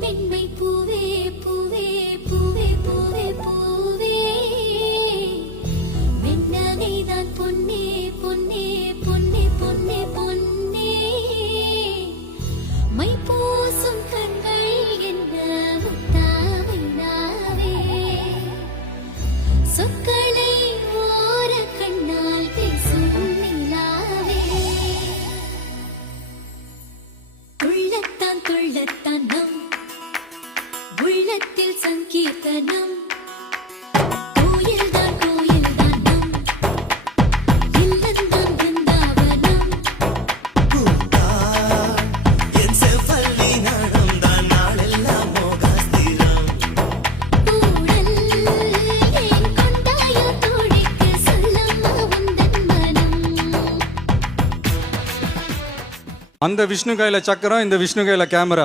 பெண்மை பூவே பூவே பூவே பூவே பூவே வெண்ணனைதான் பொன்னே பொன்னே பொன்னே பொன்னே பொன்னே மை பூசும் கண்கள் என்ன முத்தாமை நாவே சொற்களை ஓர கண்ணால் பேசும் நிலாவே உள்ளத்தான் துள்ளத்தான் நம் உள்ளத்தில் சங்கீர்த்தனம் கோயில்தான் கோயில்தான் நம் இல்லந்தான் பிருந்தாவனம் என் செவ்வல்லி நடந்தான் நாளெல்லாம் மோகாஸ்திரம் கூடல் ஏன் கொண்டாயோ தோழிக்கு சொல்லம்மா உந்தன் மனம் அந்த விஷ்ணு கையில சக்கரம், இந்த விஷ்ணு கையில கேமரா.